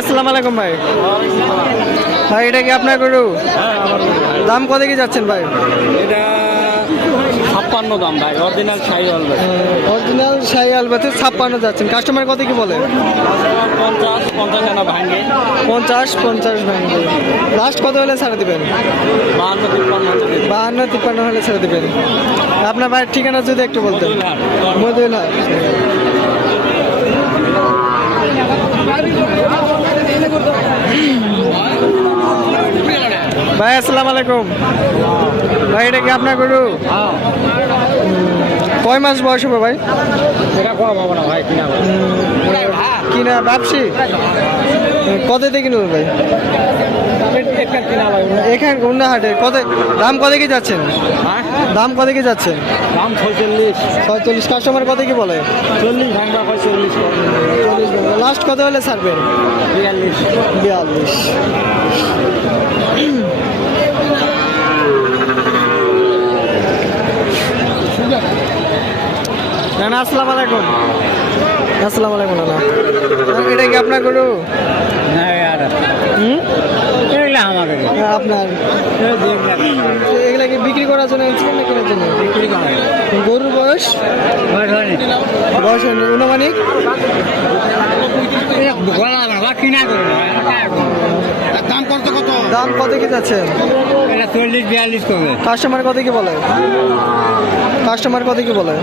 আসসালামু আলাইকুম ভাই। ভাই এটা কি আপনার গরু? দাম কত কি যাচ্ছেন ভাই? এটা 56 দাম ভাই, অরিজিনাল শাহিওয়াল ভাই। অরিজিনাল শাহিওয়াল বাচ্চা 56 যাচ্ছেন। কাস্টমার কত কি বলে? 50 আনা ভাঙে। 50 ভাঙবে। লাস্ট কত হলে ছাড়া দিবেন? 52-53 হলে ছেড়ে দিবেন। আপনার ভাইয়ের ঠিকানা যদি একটু বলতেন। মধুলহাট। ভাই আসসালামু আলাইকুম। ভাই এটা কি আপনার গরু? কয় মাস বয়স হবে ভাই? এটা কম হবে না ভাই, কিনা ব্যবসী কত থেকে কিনল ভাই? এখানে অন্য হাটে কত দাম কত কি যাচ্ছেন? দাম কত কি যাচ্ছেন? দাম 46। কাস্টমার কত কি বলে? 40 ভাঙবা, 40 লাস্ট কত হলে ছাড়বেন? 42। নানা আসসালামু আলাইকুম। আসসালামু আলাইকুম নানা। এটা কি আপনার গরু? আপনার এগুলা কি বিক্রি করার জন্য এনেছিলেন না কেনার জন্য? গরুর বয়স হয়নি, অনুমানিক দাম কত কি যাচ্ছে? 40-42 করবে। কাস্টমার কত কি বলে?